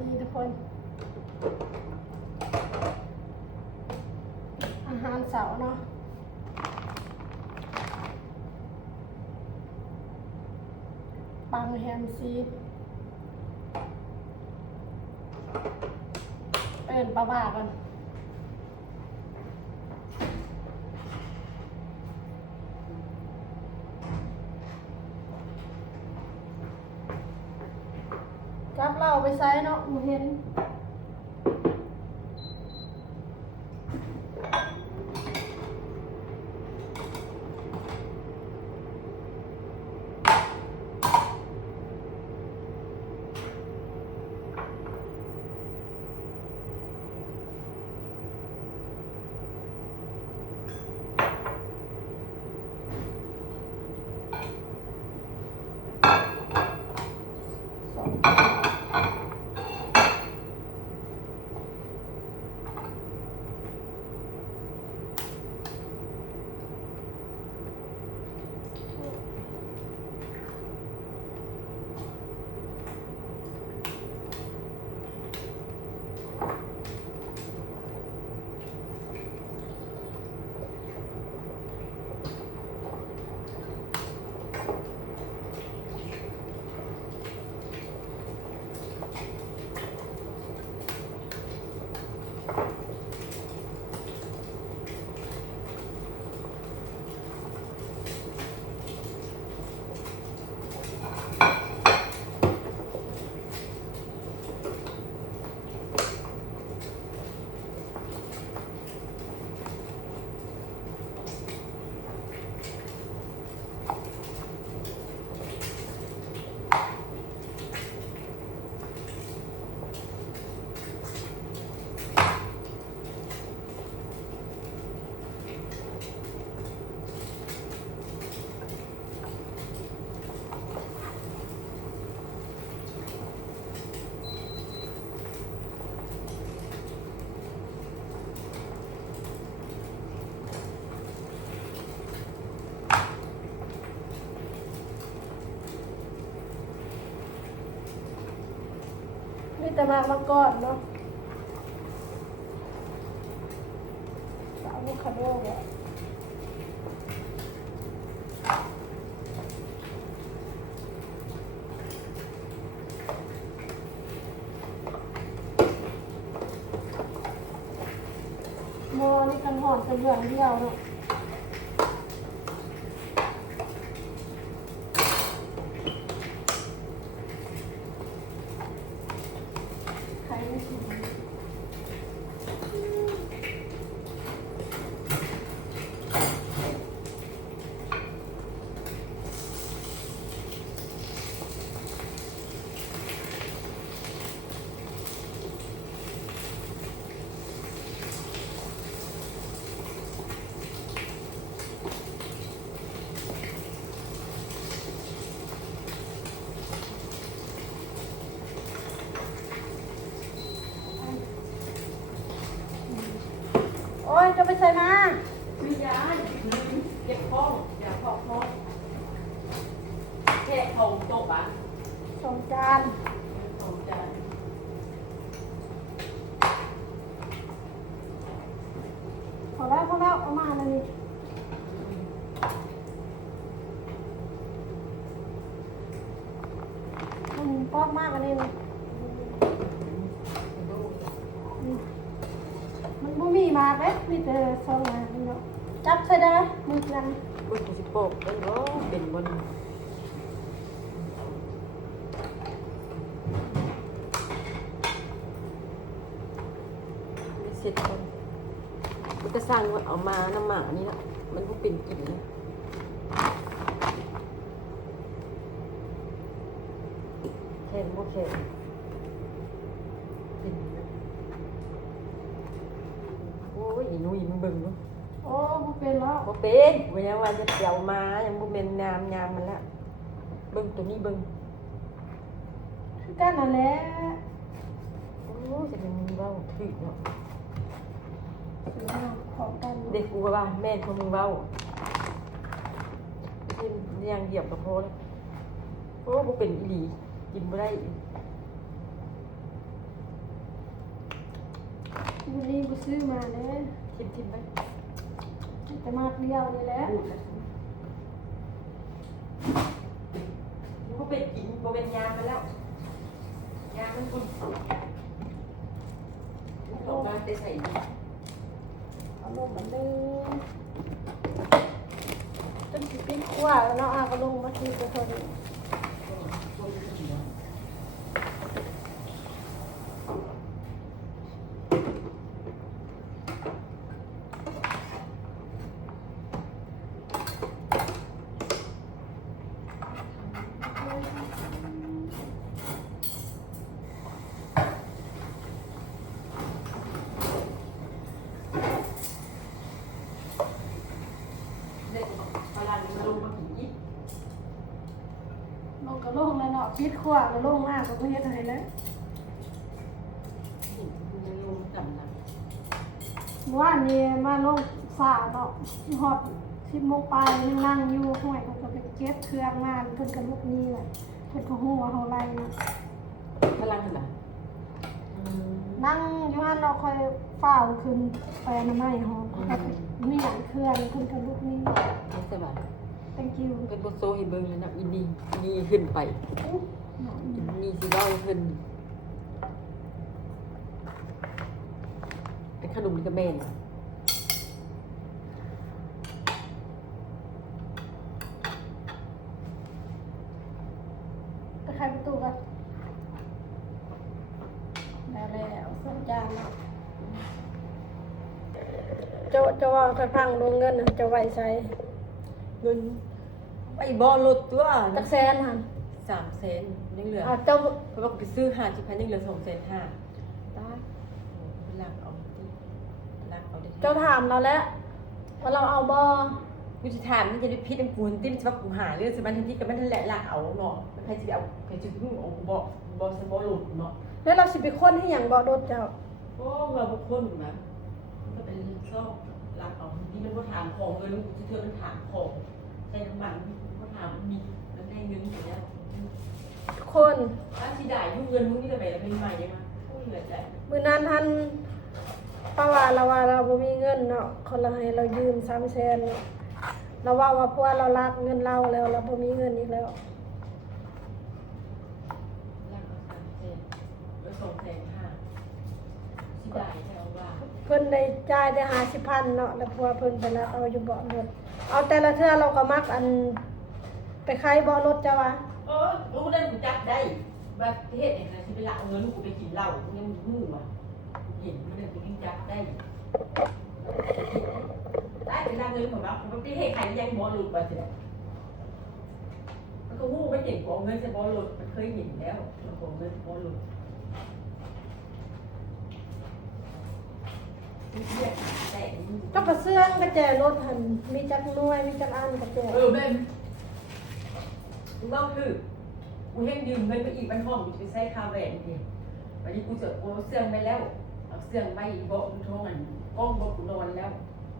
ดีทุกคนอาหารเสาร์เนาะปังแฮมซีดเป็นปลาบ้ากันกับเราไปใช้เนาะมึงเห็นนี่แต่มาก่อนเนาะอะโวคาโดเนี่ยหม้อนี่กันห่อนเป็นอย่างเดียวเนาะใครไม่กินโอ้ยจะไปใส่มาไม่ย้ายเก็บห้องอย่าขอบห้องแค่ทงโต๊ะอ่ะ ส่งจาน ทงจาน พอแล้วเอามาเลยมันปอกมากอันนี้เลยมันบ่มีมากเลยมีแต่ซองมาเนาะจับใส่ได้ไหมมือยัง อุ้ยกูสิโปกเป็นบ่เป็นบนเสร็จคนมันก็สร้างเอามาน้ำหมานี่ละมันก็เป็นกลิ่นนะแค่โมแค่กลิ่นโอ้ยอีหนูอีมึงเบิ่งเนาะ โอ้บ่เป็นแล้ว บ่เป็นเวลาว่าจะเปียวมายังบ่เป็นงามมันละเบิ่งตัวนี้เบิ่ง คือกันนั่นแหละ โอ้จะเป็นมึงเว้าถึกเนาะ สีน้ำของกัน เด็กกูว่าแม่นของมึงเว้าที่ยังเหยียบกับโพแล้วโอ้บ่เป็นอีหลีกินบ่ได้ วันนี้กูซื้อมาเลย ทิมไป แต่มากเดียวนี่แหละ พูดแล้วมันก็เป็นกินมันเป็นยามาแล้วยามันคุณออกมาได้ใส่ เอาลงเหมือนเดิมจนสิปิ้งขั้วแล้วเนาะอาก็ลงมาทีเดียวเท่านี้ลงก็ลงแล้วเนาะปิดขั้วก็ลงมากก็เฮ็ดให้แล้วว่านี่มาลงสาเนาะฮอด10 โมงไปนั่งอยู่ห้วยเขาก็ไปเก็บเครื่องงานเพิ่นก็ลุกนี้แหละเพิ่นก็ฮู้ว่าเฮาไล่นะ พลังขนาด นั่งอยู่หั่นเราค่อยฝ้าวขึ้นไปอนามัยหอมเขาก็ไปมีหยังเครื่องเพิ่นก็ลุกนี้ สบาย thank you เป็นบทโซให้เบิ่งแล้วนะอินนี่ขึ้นไปอินนี่สิเล่าขึ้นเป็นขนมนี่ก็แม่น ไปขายประตูกันแล้วส่งจานเนาะจะว่าค่อยพังลงเงินน่ะจะไว้ใช้ เงินไปบ่รถตัว จักแสนหั่น 300,000ยังเหลือ เจ้า เพราะว่าไปซื้อ50,000ยังเหลือ2,500,000ตายเป็นหลักเอาดิหลักเอาดิ เจ้าถามเราแล้วว่าเราเอาบ่ กูจะถามมันจะได้พิษกูติ้มจะว่ากูหาเรื่องสิมันทันทีกับมันทันแหละหลักเอาเนาะใครจะเอาใครจะพึ่งเอากูบอกสมบูรณ์เนาะ แล้วเราสิไปค้นให้หยังบ่รถเจ้า โอ้เราบุคคลนะมันก็เป็นชอบหลักเอาที่มันก็ถามของเงินกูจะเทื่อมันถามของใช้น้ำมันมันก็ถามมีมันได้เงินอยู่แล้ว ทุกคน ถ้าสิได้ยุ่งเงินมึงนี่จะไปแล้วเป็นใหม่ยังไงโอ้ยเหลือใจ มื้อนั้นท่านป้าว่าเราบ่มีเงินเนาะคนละให้เรายืม300,000เนาะเราว่าพวกเรารักเงินเราแล้วเราบ่มีเงินอีกแล้ว หลักเอา3,000แล้ว2,500,000สิได้แล้วว่า เพิ่นได้จ่ายได้50,000เนาะแล้วพวกเพิ่นไปรับเอาอยู่เบาะรถเอาแต่ละเทื่อเราก็มักอันไปขายเบาะรถจ้าวะ รู้ได้กูจับได้แบบเทศเนี่ยนะที่ไปละเงินกูไปกินเหล้ากูยังมือว่ะเห็นมันเลยกูยิ่งจับได้ได้เป็นละเงินของเราผมไม่ให้ใครยังบอลหลุดไปเถอะมันก็หู้ไม่เห็นกูเอาเงินใส่บอลหลุดมันเคยเห็นแล้วมันโกงเงินบอลหลุดแต่ ต้องกระเสื้องกระแจรถหันมีจักหน่วยมีจักอันกระแจ เบนมึงเล่าคือกูให้ยืมเงินไปอีกมันห้องกูจะไปใช้คาแหวนดิวันนี้กูเจอกูเอาเสื่องไปแล้วเอาเสื่องไปเบาะกูท้องอันก้องเบาะกูนอนแล้ว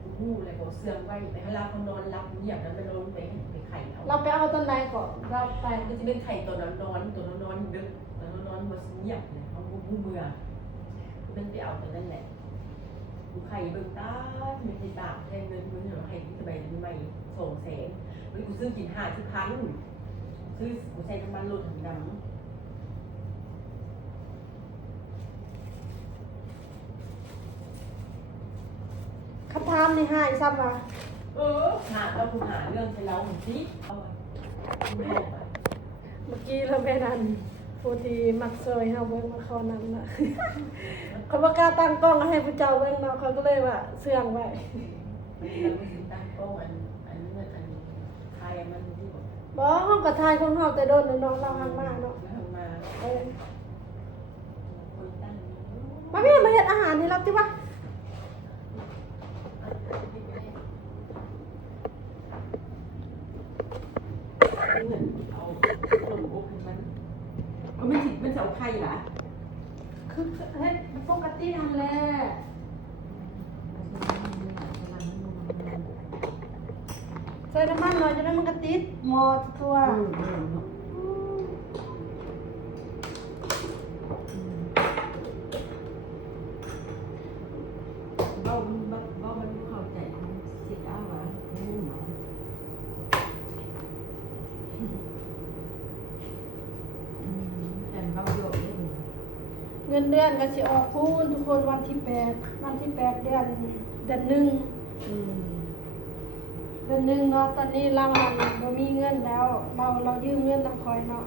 กูหู้เลยกูเสื่องไปไปเวลาเขานอนรับเงียบแล้วมันลงไปไข่เอา เราไปเอาต้นไหนก่อนเราไป มันจะเป็นไข่ตัวนอนตัวนอนดึกตัวนอนมันเงียบเลยเอาหูเบื่อมันไปเอาตัวนั่นแหละกูไข่เบิ่งตาไม่ใช่ตาแทงเงินมึงเหรอไข่ที่ทำไมไม่ส่งแสงวันนี้กูซื้อกิน50,000ซื้อกูใช้น้ำมันลดถึงดำ คำถามนี่ให้ซ้ำว่า หาเราคุณหาเรื่องใช้เราหนึ่งสิเอาไป เมื่อกี้เราไปนั่นผู้ที่มักซอยเฮาเบิ่งมาเข้านำน่ะ เขาบ่กล้าตั้งกล้องให้ผู้เจ้าเบิ่งเนาะเขาก็เลยว่าเสื่องไว้ เราไม่ถึงตั้งกล้องอันนี้อันไทยมันที่บอก บ่เฮาก็ถ่ายของเฮาแต่โดนน้องเราหันมาเนาะ แล้วทำมา เออ คนตั้ง มาแม่มาเฮ็ดอาหารให้เราติวะ เอาขนมอบให้มันมันจะเอาไข่หรอ คือเฮ็ดปกตินั่นแหละใส่น้ำมันหน่อยจะได้มันก็ติดหม้อตัว เงินเดือนก็สิออกพูนทุกคนวันที่8เดือนหนึ่ง อืม เดือนหนึ่งเนาะตอนนี้เราบ่มีเงินแล้วเรายืมเงินนำคอยเนาะ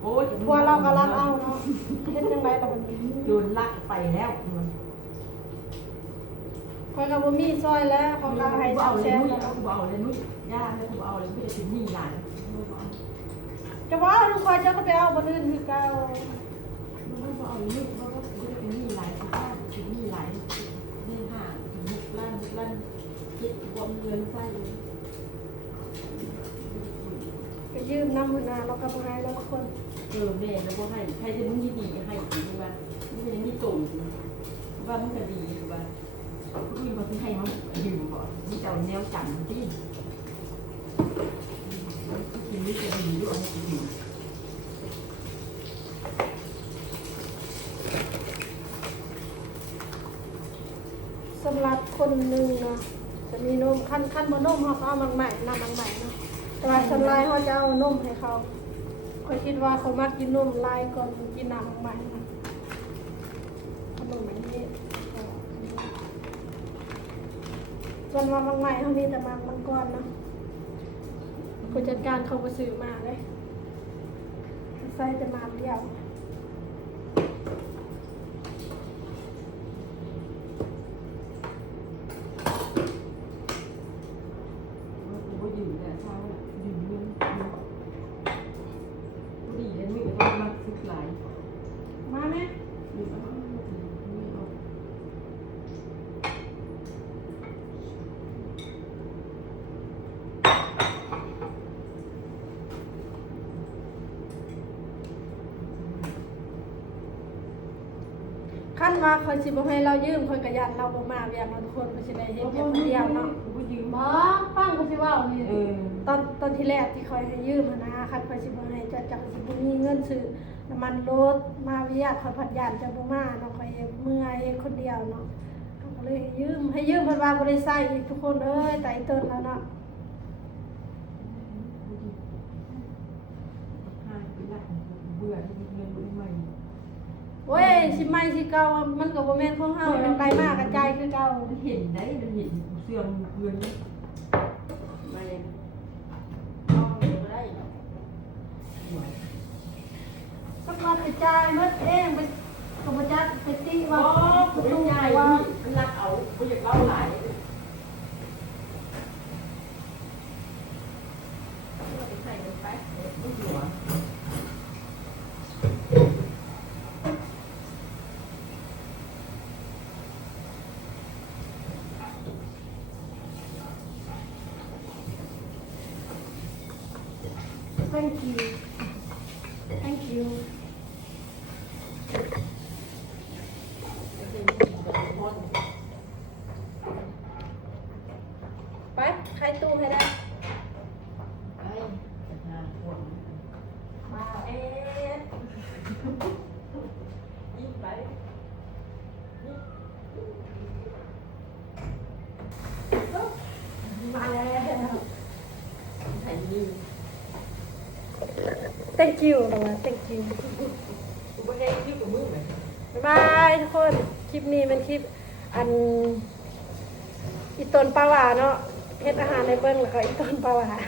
โอ้ย พวกเราก็รักเอาเนาะเฮ็ดจังไดล่ะบัดนี้ โดนลักไปแล้วมัน คอยก็บ่มีซอยแล้วเขาก็ให้ เอาเลย 300,000 นุ้ย แล้ว เอาเลยนุ้ยย่าเลยเอาเลยไม่ได้ถึงนี่หลาน จะว่าทุกคนจะก็ไปเอาบ่อื่นคือเก่า เอาเลยนุ้ยเพราะว่าไม่ได้ถึงนี่หลานบ้านถึงนี่หลานนี่ห่าถึงลั่นคิดวงเงินใส่ ไปยืมน้ำหัวหน้าเราก็บ่ให้แล้วทุกคน แม่แล้วก็ให้ใครจะมึงดีให้จริงว่าไม่ใช่นี่โจมว่ามันจะดีว่าผู้หญิงเขาที่ให้เขายืมก่อนที่จะเอาแนวจังที่กินนี่จะดีด้วยนะจริง สำหรับคนหนึงเนาะจะมีนมขั้นบ่นมเขาก็เอามันใหม่นำมันใหม่เนาะแต่ว่าสำหรับเขาจะเอานมให้เขาข้อยคิดว่าเขามักกินนมลายก่อนกินน้ำมันใหม่นะขนมแบบนี้ส่วนว่ามันใหม่เขามีแต่มันก่อนเนาะผู้จัดการเขาไปซื้อมาเลยใส่แต่มาเดียว กูก็ยืมแต่เช้ายืมเงินกูดีเลยไม่ต้องมาซื้อหลาย มาไหม ยืมเอาไม่เอา ขั้นว่าเขาสิบ่ให้เรายืมคนกระยันเราบ่มาเวียงเราทุกคนก็สิได้เฮ็ดแค่คนเดียวเนาะ กูก็ยืม บ่ฟังก็สิเว้านี่ เออ ตอนที่แรกที่คอยให้ยืมหั้นนะคันคอยสิบ่ให้จะจักสิบ่มีเงินซื้อน้ำมันรถมาเวียกคอยผัดยานจะบ่มาเนาะคอยเมื่อยคนเดียวเนาะเขาก็เลยให้ยืมเพิ่นว่าบ่ได้ใช้อีกทุกคนเอ้ยไตเติ้นแล้วเนาะ เบื่อที่เงินรู้ใหม่ โอ้ยสิใหม่สิเก่ามันก็บ่แม่นของเฮามันไปมากกระจายคือเก่า มันเห็นได้มันเห็นเสื่อมเงินไม่ลองดูได้หรอ สักวันไปจ่ายหมดเองไปก็บ่จักไปติ อ๋ ว่า อ ป คุ ระ ณ ตู ยาย ว่า มันรักเอาคุณอยากเล่าหลายใส่กันไปไม่หัว thank you thank you ไปใครตู้ให้ได้ ไปจะหาห่วง มาเอ๊ะ ยิ่งไป มาแล้ว ใส่ยืม thank you นะว่า thank you กูไม่ให้ยืมกับมึงเลย บ๊ายบายทุกคน คลิปนี้เป็นคลิปอันอีต้นปลาหวานเนาะเฮ็ดอาหารในเบิ้งแล้วก็อีต้นปลาหวาน